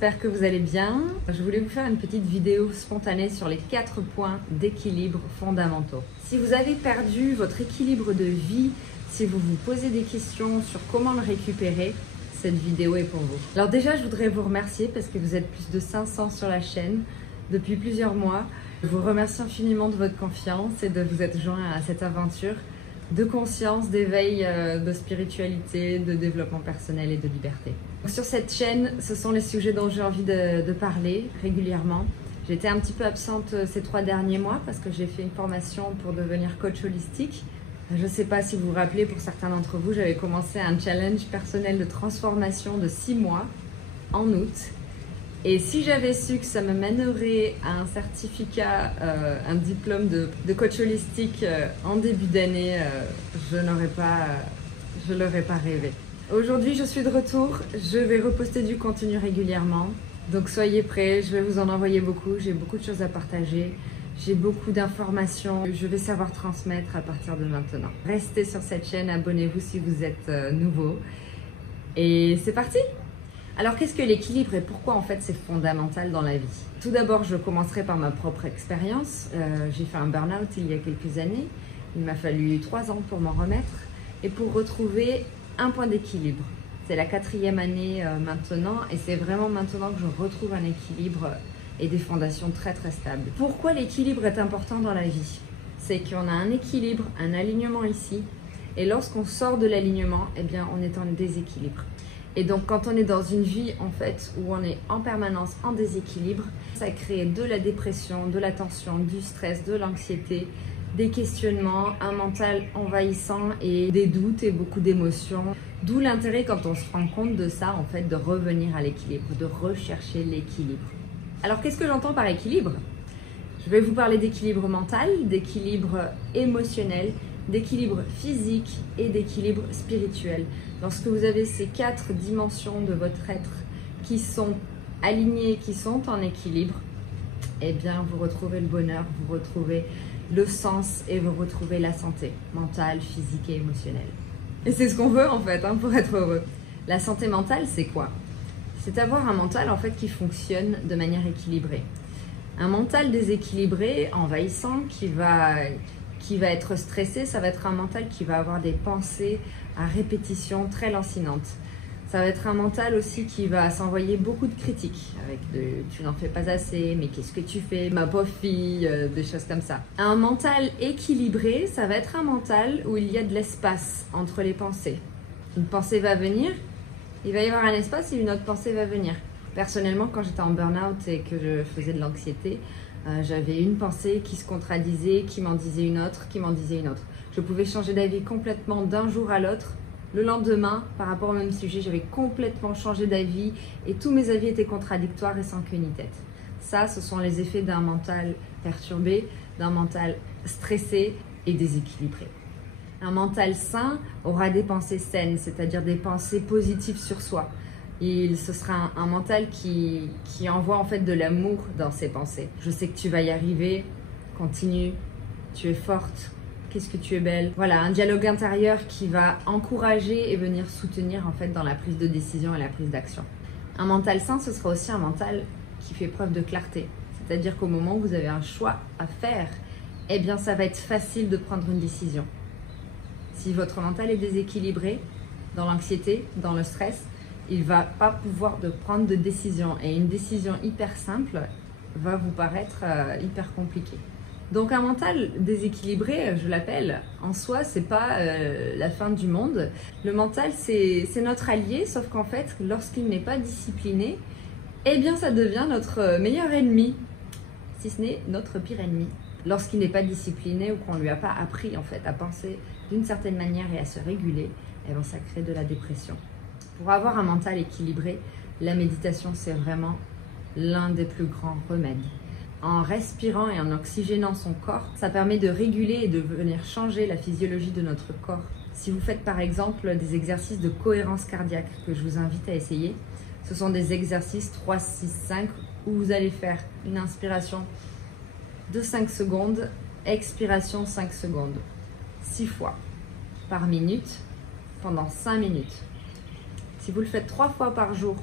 j'espère que vous allez bien. Je voulais vous faire une petite vidéo spontanée sur les 4 points d'équilibre fondamentaux. Si vous avez perdu votre équilibre de vie, si vous vous posez des questions sur comment le récupérer, cette vidéo est pour vous. Alors déjà, je voudrais vous remercier parce que vous êtes plus de 500 sur la chaîne depuis plusieurs mois. Je vous remercie infiniment de votre confiance et de vous être joint à cette aventure de conscience, d'éveil, de spiritualité, de développement personnel et de liberté. Sur cette chaîne, ce sont les sujets dont j'ai envie de parler régulièrement. J'étais un petit peu absente ces 3 derniers mois parce que j'ai fait une formation pour devenir coach holistique. Je ne sais pas si vous vous rappelez, pour certains d'entre vous, j'avais commencé un challenge personnel de transformation de 6 mois en août. Et si j'avais su que ça me mènerait à un certificat, un diplôme de coach holistique en début d'année, je l'aurais pas rêvé. Aujourd'hui, je suis de retour. Je vais reposter du contenu régulièrement. Donc soyez prêts, je vais vous en envoyer beaucoup. J'ai beaucoup de choses à partager. J'ai beaucoup d'informations. Je vais savoir transmettre à partir de maintenant. Restez sur cette chaîne, abonnez-vous si vous êtes nouveau. Et c'est parti! Alors qu'est-ce que l'équilibre et pourquoi en fait c'est fondamental dans la vie? Tout d'abord, je commencerai par ma propre expérience. J'ai fait un burn-out il y a quelques années. Il m'a fallu 3 ans pour m'en remettre et pour retrouver un point d'équilibre. C'est la 4e année maintenant et c'est vraiment maintenant que je retrouve un équilibre et des fondations très stables. Pourquoi l'équilibre est important dans la vie? C'est qu'on a un équilibre, un alignement ici et lorsqu'on sort de l'alignement, eh bien on est en déséquilibre. Et donc quand on est dans une vie en fait où on est en permanence en déséquilibre, ça crée de la dépression, de la tension, du stress, de l'anxiété, des questionnements, un mental envahissant et des doutes et beaucoup d'émotions. D'où l'intérêt quand on se rend compte de ça en fait de revenir à l'équilibre, de rechercher l'équilibre. Alors qu'est-ce que j'entends par équilibre? Je vais vous parler d'équilibre mental, d'équilibre émotionnel, d'équilibre physique et d'équilibre spirituel. Lorsque vous avez ces 4 dimensions de votre être qui sont alignées, qui sont en équilibre, eh bien vous retrouvez le bonheur, vous retrouvez le sens et vous retrouvez la santé mentale, physique et émotionnelle. Et c'est ce qu'on veut en fait pour être heureux. La santé mentale, c'est quoi? C'est avoir un mental en fait qui fonctionne de manière équilibrée. Un mental déséquilibré, envahissant, qui va être stressé, ça va être un mental qui va avoir des pensées à répétition très lancinantes. Ça va être un mental aussi qui va s'envoyer beaucoup de critiques, avec tu n'en fais pas assez, mais qu'est-ce que tu fais, ma pauvre fille, des choses comme ça. Un mental équilibré, ça va être un mental où il y a de l'espace entre les pensées. Une pensée va venir, il va y avoir un espace et une autre pensée va venir. Personnellement, quand j'étais en burn-out et que je faisais de l'anxiété, j'avais une pensée qui se contradisait, qui m'en disait une autre, qui m'en disait une autre. Je pouvais changer d'avis complètement d'un jour à l'autre. Le lendemain, par rapport au même sujet, j'avais complètement changé d'avis et tous mes avis étaient contradictoires et sans queue ni tête. Ça, ce sont les effets d'un mental perturbé, d'un mental stressé et déséquilibré. Un mental sain aura des pensées saines, c'est-à-dire des pensées positives sur soi. Ce sera un mental qui envoie en fait de l'amour dans ses pensées. Je sais que tu vas y arriver, continue, tu es forte, qu'est-ce que tu es belle. Voilà, un dialogue intérieur qui va encourager et venir soutenir en fait dans la prise de décision et la prise d'action. Un mental sain, ce sera aussi un mental qui fait preuve de clarté. C'est-à-dire qu'au moment où vous avez un choix à faire, eh bien ça va être facile de prendre une décision. Si votre mental est déséquilibré, dans l'anxiété, dans le stress, il ne va pas pouvoir prendre de décision. Et une décision hyper simple va vous paraître hyper compliquée. Donc un mental déséquilibré, je l'appelle, en soi, c'est pas la fin du monde. Le mental, c'est notre allié, sauf qu'en fait, lorsqu'il n'est pas discipliné, eh bien ça devient notre meilleur ennemi, si ce n'est notre pire ennemi. Lorsqu'il n'est pas discipliné ou qu'on ne lui a pas appris en fait à penser d'une certaine manière et à se réguler, eh bien ça crée de la dépression. Pour avoir un mental équilibré, la méditation, c'est vraiment l'un des plus grands remèdes. En respirant et en oxygénant son corps, ça permet de réguler et de venir changer la physiologie de notre corps. Si vous faites par exemple des exercices de cohérence cardiaque que je vous invite à essayer, ce sont des exercices 3, 6, 5 où vous allez faire une inspiration de 5 secondes, expiration 5 secondes, 6 fois par minute pendant 5 minutes. Si vous le faites 3 fois par jour,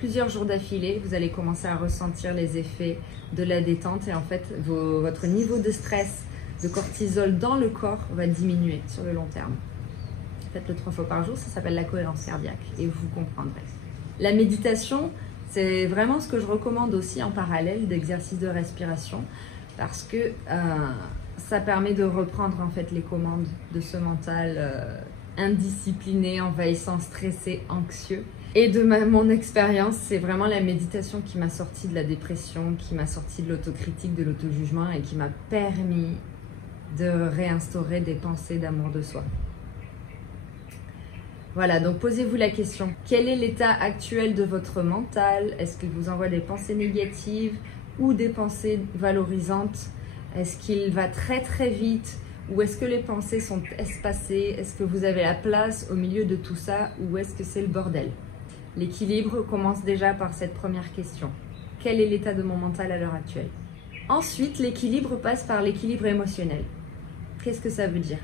plusieurs jours d'affilée, vous allez commencer à ressentir les effets de la détente et en fait, votre niveau de stress, de cortisol dans le corps va diminuer sur le long terme. Faites-le 3 fois par jour, ça s'appelle la cohérence cardiaque et vous comprendrez. La méditation, c'est vraiment ce que je recommande aussi en parallèle d'exercices de respiration parce que ça permet de reprendre en fait les commandes de ce mental indiscipliné, envahissant, stressé, anxieux. Et de mon expérience, c'est vraiment la méditation qui m'a sorti de la dépression, qui m'a sorti de l'autocritique, de l'auto-jugement et qui m'a permis de réinstaurer des pensées d'amour de soi. Voilà, donc posez-vous la question. Quel est l'état actuel de votre mental? Est-ce qu'il vous envoie des pensées négatives ou des pensées valorisantes? Est-ce qu'il va très très vite? Ou est-ce que les pensées sont espacées? Est-ce que vous avez la place au milieu de tout ça? Ou est-ce que c'est le bordel? L'équilibre commence déjà par cette première question. Quel est l'état de mon mental à l'heure actuelle? Ensuite, l'équilibre passe par l'équilibre émotionnel. Qu'est-ce que ça veut dire?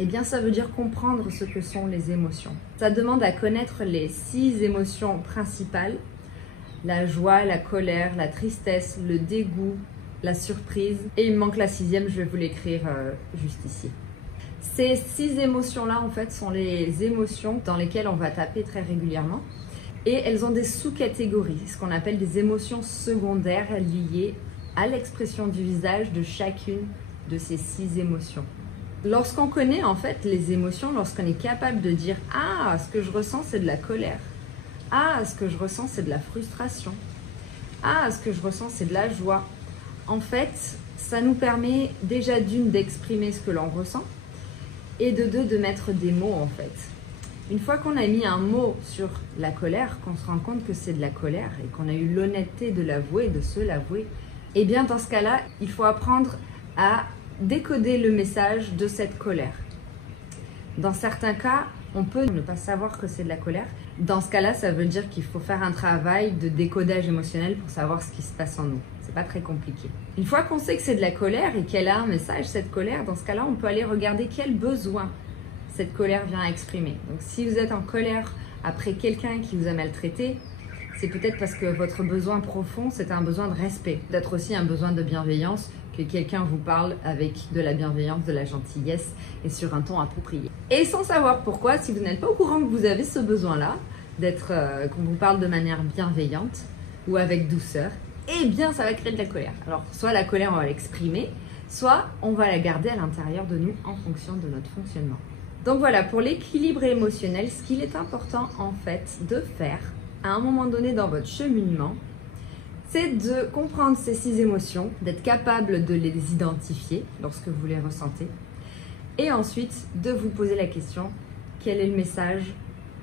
Eh bien, ça veut dire comprendre ce que sont les émotions. Ça demande à connaître les 6 émotions principales. La joie, la colère, la tristesse, le dégoût, la surprise. Et il me manque la 6e, je vais vous l'écrire juste ici. Ces 6 émotions-là, en fait, sont les émotions dans lesquelles on va taper très régulièrement. Et elles ont des sous-catégories, ce qu'on appelle des émotions secondaires liées à l'expression du visage de chacune de ces 6 émotions. Lorsqu'on connaît en fait les émotions, lorsqu'on est capable de dire « Ah, ce que je ressens, c'est de la colère. Ah, ce que je ressens, c'est de la frustration. Ah, ce que je ressens, c'est de la joie. » En fait, ça nous permet déjà d'une d'exprimer ce que l'on ressent et de deux de mettre des mots en fait. Une fois qu'on a mis un mot sur la colère, qu'on se rend compte que c'est de la colère et qu'on a eu l'honnêteté de l'avouer, de se l'avouer, eh bien dans ce cas-là, il faut apprendre à décoder le message de cette colère. Dans certains cas, on peut ne pas savoir que c'est de la colère. Dans ce cas-là, ça veut dire qu'il faut faire un travail de décodage émotionnel pour savoir ce qui se passe en nous. C'est pas très compliqué. Une fois qu'on sait que c'est de la colère et qu'elle a un message, cette colère, dans ce cas-là, on peut aller regarder quel besoin cette colère vient exprimer. Donc si vous êtes en colère après quelqu'un qui vous a maltraité, c'est peut-être parce que votre besoin profond, c'est un besoin de respect. Peut-être aussi un besoin de bienveillance, que quelqu'un vous parle avec de la bienveillance, de la gentillesse et sur un ton approprié. Et sans savoir pourquoi, si vous n'êtes pas au courant que vous avez ce besoin-là, qu'on vous parle de manière bienveillante ou avec douceur, eh bien ça va créer de la colère. Alors soit la colère, on va l'exprimer, soit on va la garder à l'intérieur de nous en fonction de notre fonctionnement. Donc voilà, pour l'équilibre émotionnel, ce qu'il est important en fait de faire à un moment donné dans votre cheminement, c'est de comprendre ces 6 émotions, d'être capable de les identifier lorsque vous les ressentez, et ensuite de vous poser la question, quel est le message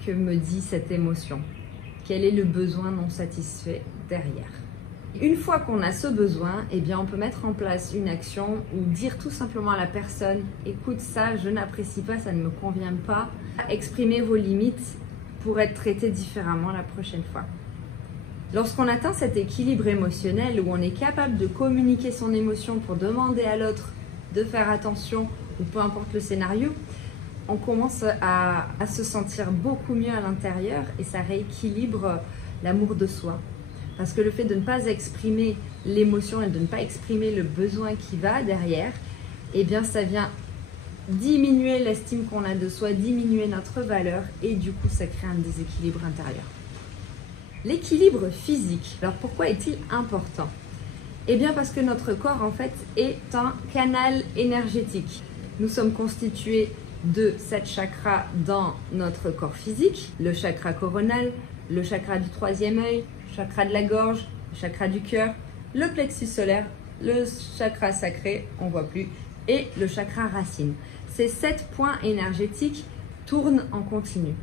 que me dit cette émotion? Quel est le besoin non satisfait derrière? Une fois qu'on a ce besoin, eh bien on peut mettre en place une action ou dire tout simplement à la personne, écoute ça, je n'apprécie pas, ça ne me convient pas. Exprimez vos limites pour être traité différemment la prochaine fois. Lorsqu'on atteint cet équilibre émotionnel où on est capable de communiquer son émotion pour demander à l'autre de faire attention ou peu importe le scénario, on commence à se sentir beaucoup mieux à l'intérieur et ça rééquilibre l'amour de soi. Parce que le fait de ne pas exprimer l'émotion et de ne pas exprimer le besoin qui va derrière, eh bien ça vient diminuer l'estime qu'on a de soi, diminuer notre valeur et du coup ça crée un déséquilibre intérieur. L'équilibre physique, alors pourquoi est-il important? Eh bien parce que notre corps en fait est un canal énergétique. Nous sommes constitués de 7 chakras dans notre corps physique, le chakra coronal, le chakra du 3e œil, le chakra de la gorge, le chakra du cœur, le plexus solaire, le chakra sacré, on ne voit plus, et le chakra racine. Ces 7 points énergétiques tournent en continu.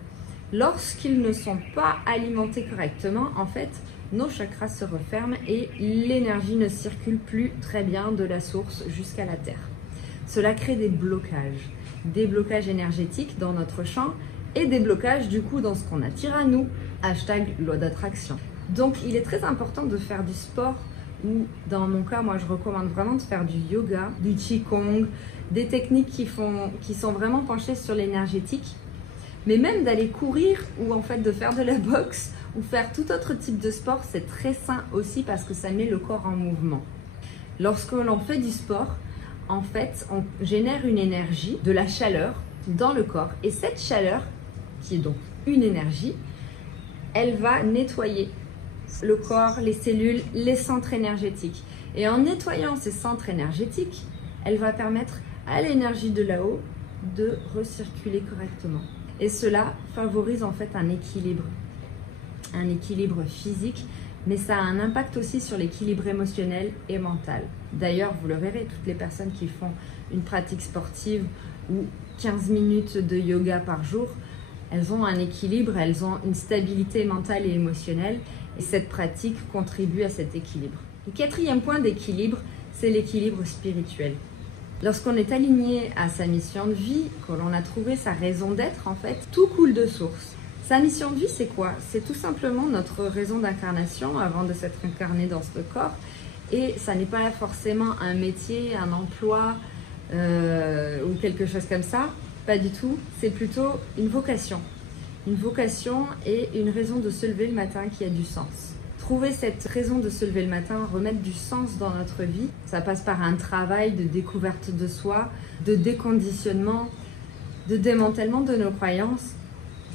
Lorsqu'ils ne sont pas alimentés correctement, en fait, nos chakras se referment et l'énergie ne circule plus très bien de la source jusqu'à la terre. Cela crée des blocages énergétiques dans notre champ et des blocages du coup dans ce qu'on attire à nous, #loi d'attraction. Donc il est très important de faire du sport ou dans mon cas, moi je recommande vraiment de faire du yoga, du qigong, des techniques qui sont vraiment penchées sur l'énergétique, mais même d'aller courir ou en fait de faire de la boxe ou faire tout autre type de sport, c'est très sain aussi parce que ça met le corps en mouvement. Lorsque l'on fait du sport, en fait, on génère une énergie, de la chaleur dans le corps. Et cette chaleur, qui est donc une énergie, elle va nettoyer le corps, les cellules, les centres énergétiques. Et en nettoyant ces centres énergétiques, elle va permettre à l'énergie de là-haut de recirculer correctement. Et cela favorise en fait un équilibre physique, mais ça a un impact aussi sur l'équilibre émotionnel et mental. D'ailleurs, vous le verrez, toutes les personnes qui font une pratique sportive ou 15 minutes de yoga par jour, elles ont un équilibre, elles ont une stabilité mentale et émotionnelle, et cette pratique contribue à cet équilibre. Le quatrième point d'équilibre, c'est l'équilibre spirituel. Lorsqu'on est aligné à sa mission de vie, que l'on a trouvé sa raison d'être, en fait, tout coule de source. Sa mission de vie, c'est quoi? C'est tout simplement notre raison d'incarnation avant de s'être incarné dans ce corps. Et ça n'est pas forcément un métier, un emploi ou quelque chose comme ça. Pas du tout. C'est plutôt une vocation. Une vocation et une raison de se lever le matin qui a du sens. Trouver cette raison de se lever le matin, remettre du sens dans notre vie, ça passe par un travail de découverte de soi, de déconditionnement, de démantèlement de nos croyances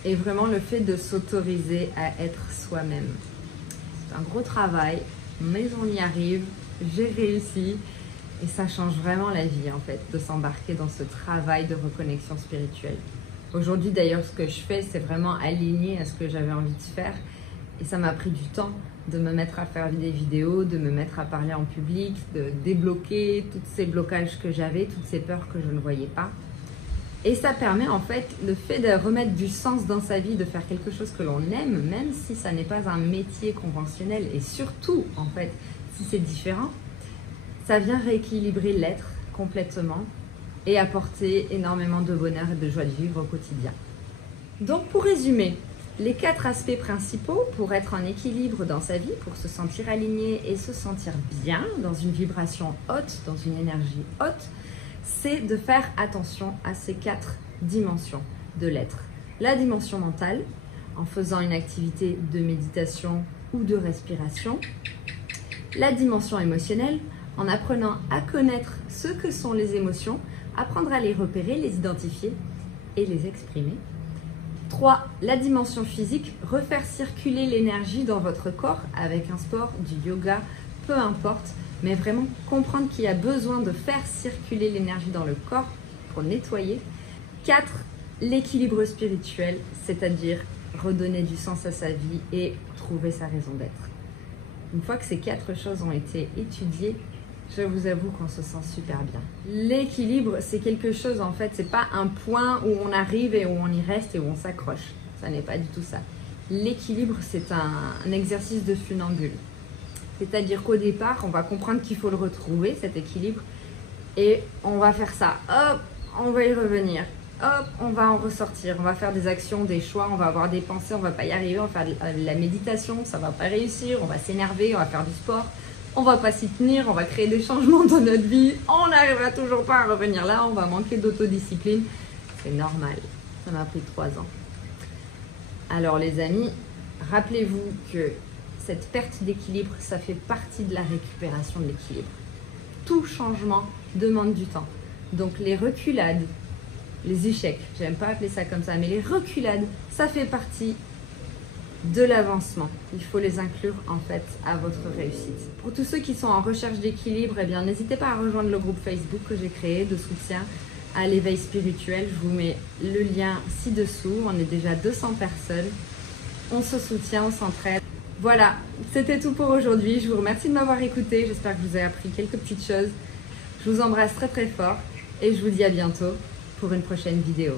et vraiment le fait de s'autoriser à être soi-même. C'est un gros travail, mais on y arrive, j'ai réussi et ça change vraiment la vie en fait de s'embarquer dans ce travail de reconnexion spirituelle. Aujourd'hui d'ailleurs ce que je fais c'est vraiment aligné à ce que j'avais envie de faire et ça m'a pris du temps de me mettre à faire des vidéos, de me mettre à parler en public, de débloquer tous ces blocages que j'avais, toutes ces peurs que je ne voyais pas. Et ça permet en fait, le fait de remettre du sens dans sa vie, de faire quelque chose que l'on aime, même si ça n'est pas un métier conventionnel, et surtout en fait, si c'est différent, ça vient rééquilibrer l'être complètement et apporter énormément de bonheur et de joie de vivre au quotidien. Donc pour résumer, les 4 aspects principaux pour être en équilibre dans sa vie, pour se sentir aligné et se sentir bien dans une vibration haute, dans une énergie haute, c'est de faire attention à ces 4 dimensions de l'être. La dimension mentale, en faisant une activité de méditation ou de respiration. La dimension émotionnelle, en apprenant à connaître ce que sont les émotions, apprendre à les repérer, les identifier et les exprimer. 3. La dimension physique, refaire circuler l'énergie dans votre corps avec un sport, du yoga, peu importe, mais vraiment comprendre qu'il y a besoin de faire circuler l'énergie dans le corps pour nettoyer. 4. L'équilibre spirituel, c'est-à-dire redonner du sens à sa vie et trouver sa raison d'être. Une fois que ces 4 choses ont été étudiées, je vous avoue qu'on se sent super bien. L'équilibre, c'est quelque chose en fait, c'est pas un point où on arrive et où on y reste et où on s'accroche. Ça n'est pas du tout ça. L'équilibre, c'est un exercice de funambule. C'est-à-dire qu'au départ, on va comprendre qu'il faut le retrouver, cet équilibre, et on va faire ça. Hop, on va y revenir. Hop, on va en ressortir. On va faire des actions, des choix, on va avoir des pensées, on va pas y arriver, on va faire de la méditation, ça va pas réussir, on va s'énerver, on va faire du sport. On va pas s'y tenir, on va créer des changements dans notre vie, on n'arrivera toujours pas à revenir là, on va manquer d'autodiscipline. C'est normal, ça m'a pris 3 ans. Alors les amis, rappelez-vous que cette perte d'équilibre, ça fait partie de la récupération de l'équilibre. Tout changement demande du temps. Donc les reculades, les échecs, j'aime pas appeler ça comme ça, mais les reculades, ça fait partie de l'avancement. Il faut les inclure en fait à votre réussite. Pour tous ceux qui sont en recherche d'équilibre, eh bien n'hésitez pas à rejoindre le groupe Facebook que j'ai créé de soutien à l'éveil spirituel. Je vous mets le lien ci-dessous. On est déjà 200 personnes. On se soutient, on s'entraide. Voilà, c'était tout pour aujourd'hui. Je vous remercie de m'avoir écouté. J'espère que je vous ai appris quelques petites choses. Je vous embrasse très très fort et je vous dis à bientôt pour une prochaine vidéo.